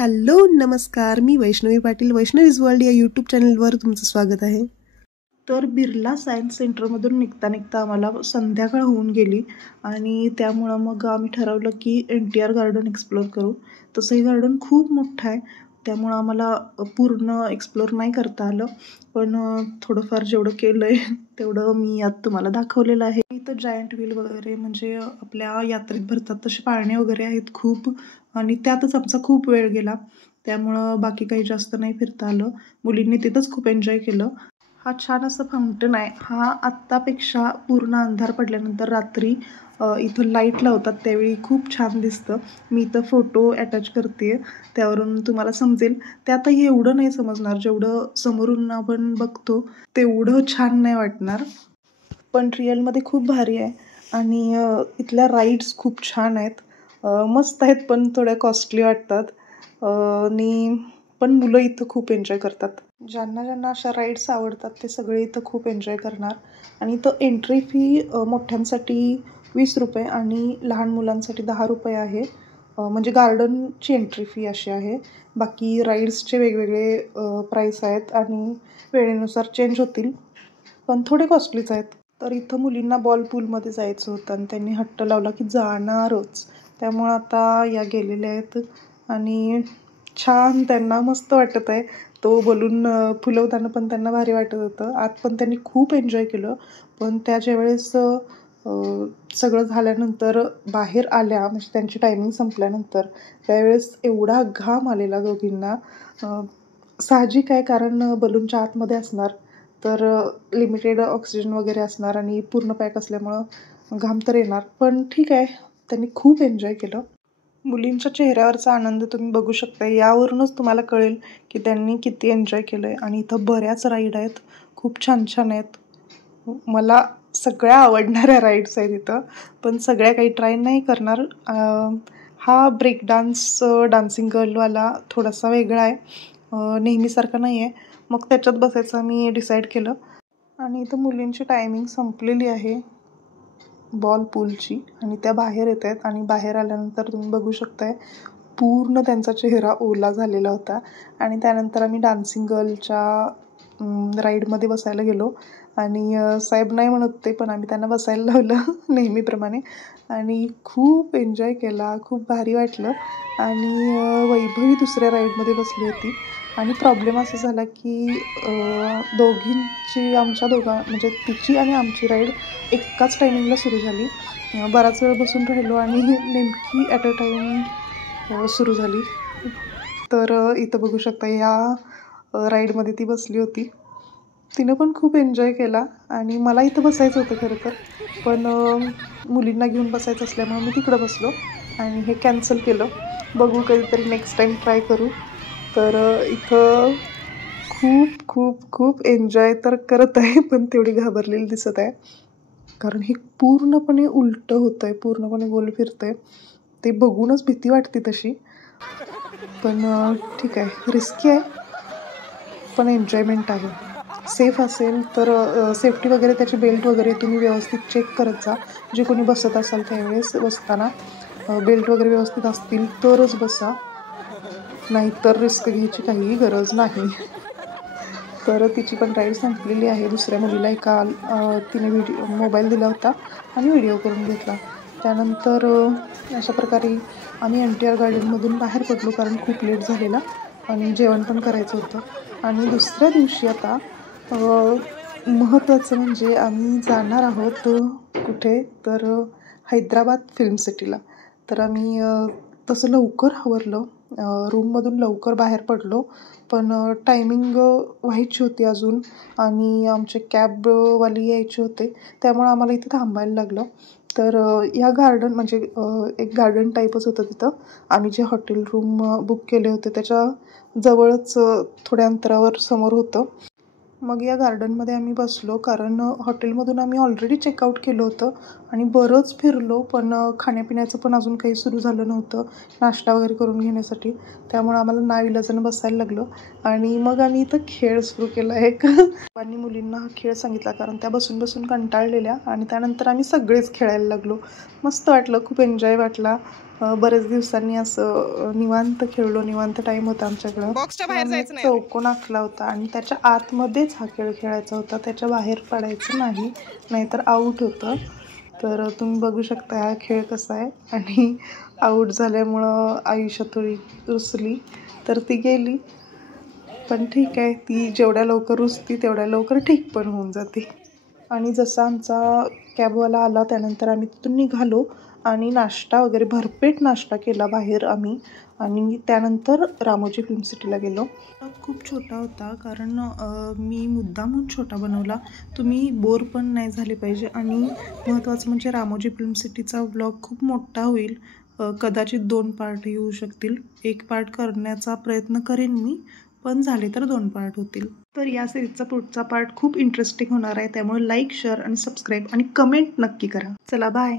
Hello नमस्कार, मी Vaishnavi Patil, Vaishnavis world या YouTube चॅनलवर तुमचं स्वागत आहे. तर बिर्ला सायन्स सेंटरमधून निघता निघता आम्हाला संध्याकाळ होऊन गेली आणि त्यामुळं मग आम्ही ठरवलं की NTR गार्डन एक्सप्लोअर करू. तसं हे गार्डन खूप मोठं आहे, त्यामुळं आम्हाला पूर्ण एक्सप्लोअर नाही करता आलं, पण थोडंफार जेवढं केलं आहे तेवढं मी आज तुम्हाला दाखवलेलं आहे. इथं जायंट व्हील वगैरे म्हणजे आपल्या यात्रेत भरतात तसे पाळणे वगैरे आहेत खूप, आणि त्यातच आमचा खूप वेळ गेला, त्यामुळं बाकी काही जास्त नाही फिरता आलं. मुलींनी तिथंच खूप एन्जॉय केलं. हा छान असं फाउंटन आहे. हा आत्तापेक्षा पूर्ण अंधार पडल्यानंतर रात्री इथं लाईट लावतात त्यावेळी खूप छान दिसतं. मी इथं फोटो अटॅच करते, त्यावरून तुम्हाला समजेल. त्यातही एवढं नाही समजणार, जेवढं समोरून आपण बघतो तेवढं छान नाही वाटणार, पण रिअलमध्ये खूप भारी आहे. आणि इथल्या राईड्स खूप छान आहेत, मस्त आहेत, पण थोड्या कॉस्टली वाटतात. आणि पण मुलं इथं खूप एन्जॉय करतात. ज्यांना ज्यांना अशा राईड्स आवडतात ते सगळे इथं खूप एन्जॉय करणार. आणि इथं एंट्री फी मोठ्यांसाठी 20 रुपये आणि लहान मुलांसाठी 10 रुपये आहे. म्हणजे गार्डनची एंट्री फी अशी आहे. बाकी राईड्सचे वेगवेगळे प्राईस आहेत आणि वेळेनुसार चेंज होतील, पण थोडे कॉस्टलीच आहेत. तर इथं मुलींना बॉल पूलमध्ये जायचं होतं आणि त्यांनी हट्ट लावला की जाणारच, त्यामुळं आता या गेलेल्या आहेत आणि छान त्यांना मस्त वाटत आहे. तो बलून फुलवताना पण त्यांना भारी वाटत होतं. आत पण त्यांनी खूप एन्जॉय केलं, पण त्या ज्यावेळेस सगळं झाल्यानंतर बाहेर आल्या, म्हणजे त्यांची टायमिंग संपल्यानंतर, त्यावेळेस एवढा घाम आलेला दोघींना. साहजिक आहे, कारण बलूनच्या आतमध्ये असणार तर लिमिटेड ऑक्सिजन वगैरे असणार आणि पूर्ण पॅक असल्यामुळं घाम तर येणार, पण ठीक आहे, त्यांनी खूप एन्जॉय केलं. मुलींच्या चेहऱ्यावरचा आनंद तुम्ही बघू शकता. यावरूनच तुम्हाला कळेल की त्यांनी किती एन्जॉय केलं आहे. आणि इथं बऱ्याच राईड आहेत, खूप छान छान आहेत. मला सगळ्या आवडणाऱ्या राईड्स आहेत इथं, पण सगळ्या काही ट्राय नाही करणार. हा ब्रेक डान्स डान्सिंग गर्लवाला थोडासा वेगळा आहे, नेहमीसारखा नाही आहे, मग त्याच्यात बसायचं मी डिसाईड केलं. आणि इथं मुलींची टायमिंग संपलेली आहे बॉल पूलची, आणि त्या बाहेर येत आहेत. आणि बाहेर आल्यानंतर तुम्ही बघू शकताय पूर्ण त्यांचा चेहरा ओला झालेला होता. आणि त्यानंतर आम्ही डान्सिंग गर्लच्या राईडमध्ये बसायला गेलो, आणि साहेब नाही म्हणत होते, पण आम्ही त्यांना बसायला लावलं नेहमीप्रमाणे, आणि खूप एन्जॉय केला, खूप भारी वाटलं. आणि वैभवी दुसऱ्या राईडमध्ये बसली होती, आणि प्रॉब्लेम असा झाला की आमच्या म्हणजे तिची आणि आमची राईड एकाच टायमिंगला सुरू झाली. बराच वेळ बसून राहिलो आणि नेमकी ॲट अ टाईम सुरू झाली. तर इथं बघू शकता या राईडमध्ये ती बसली होती. तिनं पण खूप एन्जॉय केला, आणि मला इथं बसायचं होतं खरं तर, पण मुलींना घेऊन बसायचं असल्यामुळे मी तिकडं बसलो आणि हे कॅन्सल केलं. बघू कधीतरी नेक्स्ट टाईम ट्राय करू. तर इथं खूप खूप खूप एन्जॉय तर करत आहे, पण तेवढी घाबरलेली दिसत आहे, कारण हे पूर्णपणे उलटं होतं आहे, पूर्णपणे गोल फिरतं आहे. ते बघूनच भीती वाटते तशी, पण ठीक आहे, रिस्की आहे पण एन्जॉयमेंट आहे. सेफ असेल तर सेफ्टी वगैरे, त्याची बेल्ट वगैरे तुम्ही व्यवस्थित चेक करत जा. जे कोणी बसत असाल त्यावेळेस बसताना बेल्ट वगैरे व्यवस्थित असतील तरच बसा, नाहीतर रिस्क घ्यायची काहीही गरज नाही. तर तिची पण राईड संपलेली आहे. दुसऱ्या मुलीला तिने मोबाईल दिला होता आणि व्हिडिओ करून घेतला. त्यानंतर अशा प्रकारे आम्ही NTR गार्डनमधून बाहेर पडलो, कारण खूप लेट झालेला आणि जेवण पण करायचं होतं. आणि दुसऱ्या दिवशी आता महत्त्वाचं म्हणजे आम्ही जाणार आहोत कुठे, तर हैदराबाद फिल्म सिटीला. तर आम्ही तसं लवकर आवरलं, रूममधून लवकर बाहेर पडलो, पण टायमिंग व्हायची होती अजून, आणि आमचे कॅबवाली यायचे होते, त्यामुळे आम्हाला इथे थांबायला लागलं. तर या गार्डन म्हणजे एक गार्डन टाईपच होतं तिथं. आम्ही जे हॉटेल रूम बुक केले होते त्याच्या जवळच थोड्या अंतरावर समोर होतं. मग या गार्डनमध्ये आम्ही बसलो, कारण हॉटेलमधून आम्ही ऑलरेडी चेकआउट केलं होतं आणि बरंच फिरलो, पण खाण्यापिण्याचं पण अजून काही सुरू झालं नव्हतं नाश्ता वगैरे करून घेण्यासाठी, त्यामुळे आम्हाला नाईलाजानं बसायला लागलं. आणि मग आम्ही इथं खेळ सुरू केला एक आणि मुलींना हा खेळ सांगितला, कारण त्या बसून बसून कंटाळलेल्या, आणि त्यानंतर आम्ही सगळेच खेळायला लागलो. मस्त वाटलं, खूप एन्जॉय वाटला. बरेच दिवसांनी असं निवांत खेळलो, निवांत टाईम होता आमच्याकडं. बॉक्सच्या बाहेर जायचं नाही. चौकोन आखला होता आणि त्याच्या आतमध्येच हा खेळ खेळायचा होता, त्याच्या बाहेर पडायचं नाही, नाहीतर आऊट होतं. तर तुम्ही बघू शकता हा खेळ कसा आहे. आणि आऊट झाल्यामुळं आयुष्य थोडी रुसली, तर ती गेली. पण ठीक आहे, ती जेवढ्या लवकर रुसती तेवढ्या लवकर ठीक पण होऊन जाते. आणि जसा आमचा कॅबवाला आला त्यानंतर आम्ही तिथून निघालो आणि नाश्ता वगैरे भरपेट नाश्ता केला बाहेर आम्ही. आणि त्यानंतर रामोजी फिल्म सिटीला गेलो. खूप छोटा होता कारण मी मुद्दामहून छोटा बनवला. तुम्ही बोर पण नाही झाले पाहिजे. आणि महत्त्वाचं म्हणजे रामोजी फिल्म सिटीचा व्लॉग खूप मोठा होईल, कदाचित 2 पार्ट येऊ शकतील. 1 पार्ट करण्याचा प्रयत्न करेन मी, पण झाले तर 2 पार्ट होतील. तर या सिरीजचा पुढचा पार्ट खूप इंटरेस्टिंग होणार आहे, त्यामुळे लाईक, शेअर आणि सबस्क्राईब आणि कमेंट नक्की करा. चला बाय.